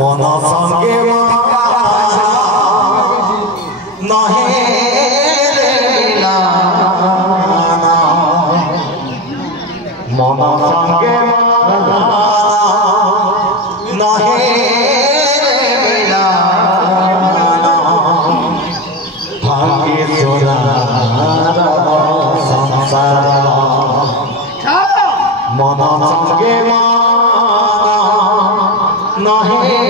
मन संगे नहे मन संगे नहे संसार मन संगे नहे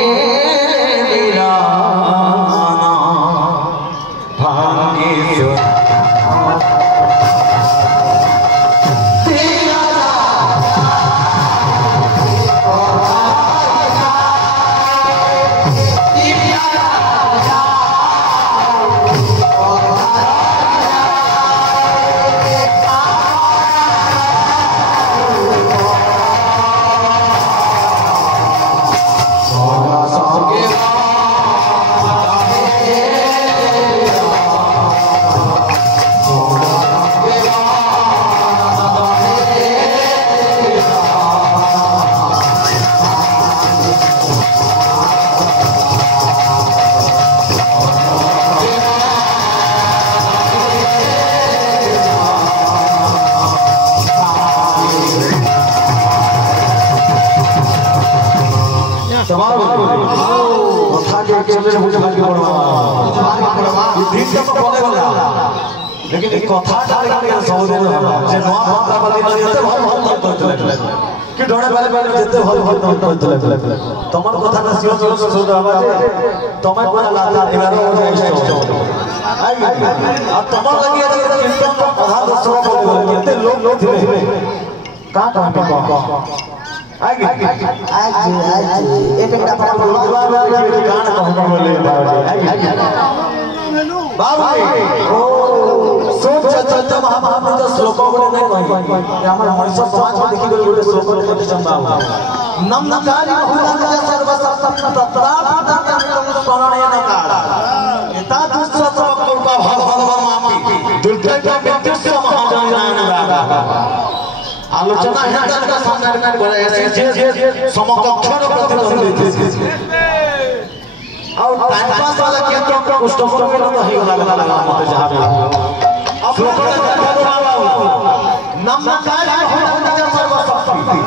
लेकिन कथा सौदे कि डरे जेते भल तमर कथा ना सियो तमे कोन लाता 11 बजे आ तमर लगी कीर्तन आधा दसवा बोले केते लोग थिले का आगे ए पेटा पर गान कहबो बोले बाबू ओ सोच चर्चा महाभारत जो श्लोक बोले नहीं कहि हमर मनुष्य समाज में देखि गेल गोटे श्लोक बोले संभाव नमनकारी बहुराज सर्वसत्ता तत्रापितम स्मरणेन काल एता दुष्ट सबक का भगवान मापी दुर्दैव मृत्युस्य महाजनान आलोचना हिंदन का सामने में बोले ऐसे समकक्षर प्रतिद्वंदी और टाइम पास वाला केंद्र कुछ में तो ही लगा मत जहां अब नमनकारी बहुराज सर्वशक्ति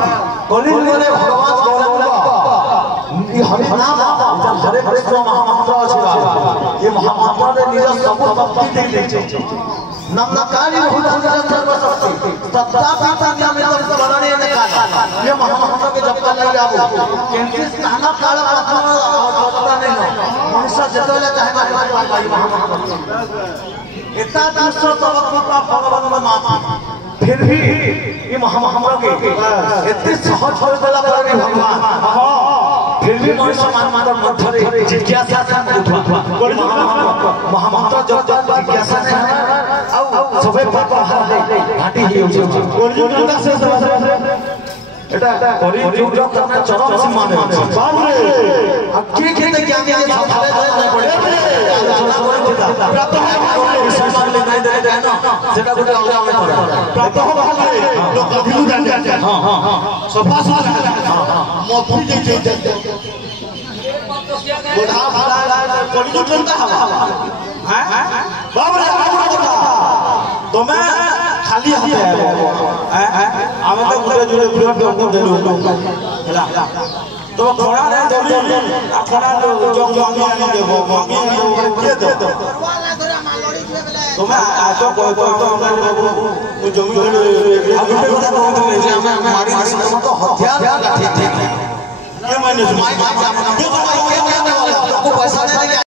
कलिल बोले भगवान गौरव ई हरि नाम हरे कृष्ण महामंत्र अछि ये महामंत्र ने निज सब शक्ति दे दे नमनकारी बहुराज सर्वशक्ति तथापि तन्यामितं स्मरणेन काल ये महामंत्र के जप कर ले आबो केंद्र स्थान काल आवश्यकता नहीं मनुष्य जतले चाहे भाई महामंत्र इतना दुष्ट तवक्को का भगवान मामा फिर भी ये महामंत्र के इतने सहज हो गला पर भी भगवान फिर भी मनुष्य मानव मध्य जिज्ञासा उठवा महामंत्र जब जिज्ञासा ने सबे पाप घाटी ही हो এটা কলিযুগ যখন চরম সীমানে আছে বাপ রে আর কি খেতে জ্ঞান দিয়ে ভালে না পড়ে আলোচনা করে দিতা প্রাতঃ বিষয় মানলে নাই দেয় না সেটা গোটে আমরা আমরা করে প্রাতঃ ভালে লোক অভিলু জানে হ্যাঁ হ্যাঁ সফা সফা মফি যে গোটা ভাড়া কলিযুগ কোনটা হবে হ্যাঁ বাপ রে তুমি खाली हाथे आमे तो गुरे जुरे गुरे को देलु हैला तो खड़ा रे देलु आ खड़ा जो मांगे आने देबो मांगे के दे तुम्हें आज तो हमरा को जमी आ गुटे गुटे कहत जे हमें मारी तो हथियार लाठी ठीक के माने